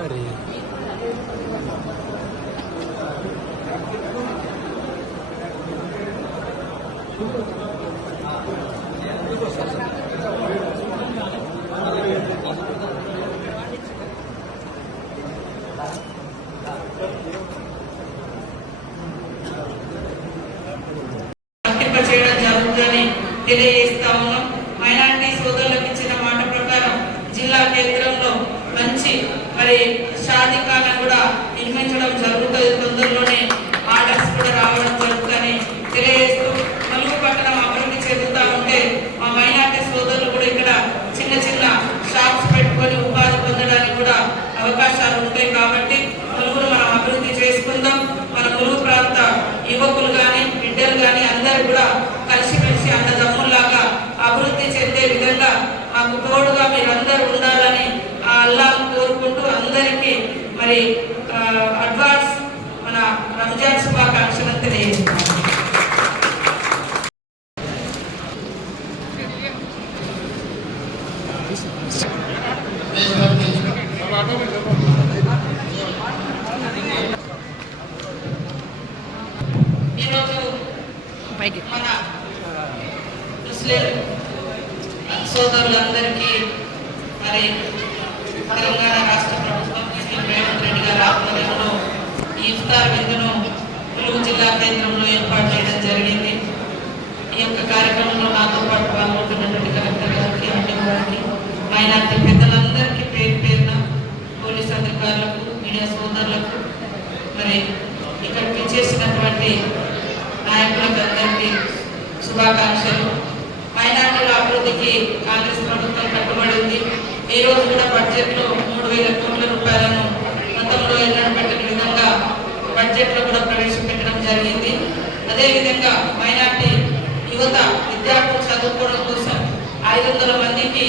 Dari చేయడం జరుగుతుందని తెలియజేస్తా ఉన్నాం. మైనారిటీ సోదరులకు ఇచ్చిన మాట ప్రకారం జిల్లా కేంద్రంలో మంచి షాదీఖానా కూడా నిర్మించడం జరుగుతుంది. తొందరలోనే ఆర్డర్స్ కూడా రావడం జరుగుతుందని తెలియజేస్తూ మలుగు పట్టణం అభివృద్ధి చెందుతూ ఉంటే మా మైనారిటీ సోదరులు కూడా ఇక్కడ చిన్న చిన్న షాప్స్ పెట్టుకొని ఉపాధి పొందడానికి కూడా అవకాశాలు ఉంటాయి. కాబట్టి మలుగురు మనం అభివృద్ధి చేసుకుందాం. మన ములుగు ప్రాంత యువకులు కానీ బిడ్డలు కానీ అందరూ కూడా కలిసిమెలిసి అన్నదమ్ముల్లాగా అభివృద్ధి చెందే విధంగా మాకు తోడుగా మీరందరూ ఉండాలని అల్లాహ్ను కోరుకుంటూ అందరికీ అడ్వాన్స్ మన రంజాన్ శుభాకాంక్షలను తెలియజేస్తున్నాం. ఈరోజు మన ముస్లిం సోదరులందరికీ తెలంగాణ రాష్ట్ర ప్రభుత్వం రేవంత్ రెడ్డి గారి ఆధ్వర్యంలో ఈ ఇఫ్తార్ విందును ములుగు జిల్లా కేంద్రంలో ఏర్పాటు చేయడం జరిగింది. ఈ యొక్క కార్యక్రమంలో నాతో పాటు పాల్గొంటున్నటువంటి కలెక్టర్ గారికి, ఆర్డీఓ గారికి, మైనార్టీ పెద్దలందరికీ పేరు పేరున, పోలీస్ అధికారులకు, మీడియా సోదరులకు, ఇక్కడికి చేసినటువంటి నాయకులకు అందరికీ శుభాకాంక్షలు. మైనార్టీల అభివృద్ధికి కాంగ్రెస్ ప్రభుత్వం కట్టుబడి ఉంది. ఈ రోజు కూడా బడ్జెట్లో 3,000 కోట్ల రూపాయలను గతంలో ఎన్నడూ పెట్టిన విధంగా బడ్జెట్లో కూడా ప్రవేశపెట్టడం జరిగింది. అదేవిధంగా మైనార్టీ యువత విద్యార్థులు చదువుకోవడం కోసం 500 మందికి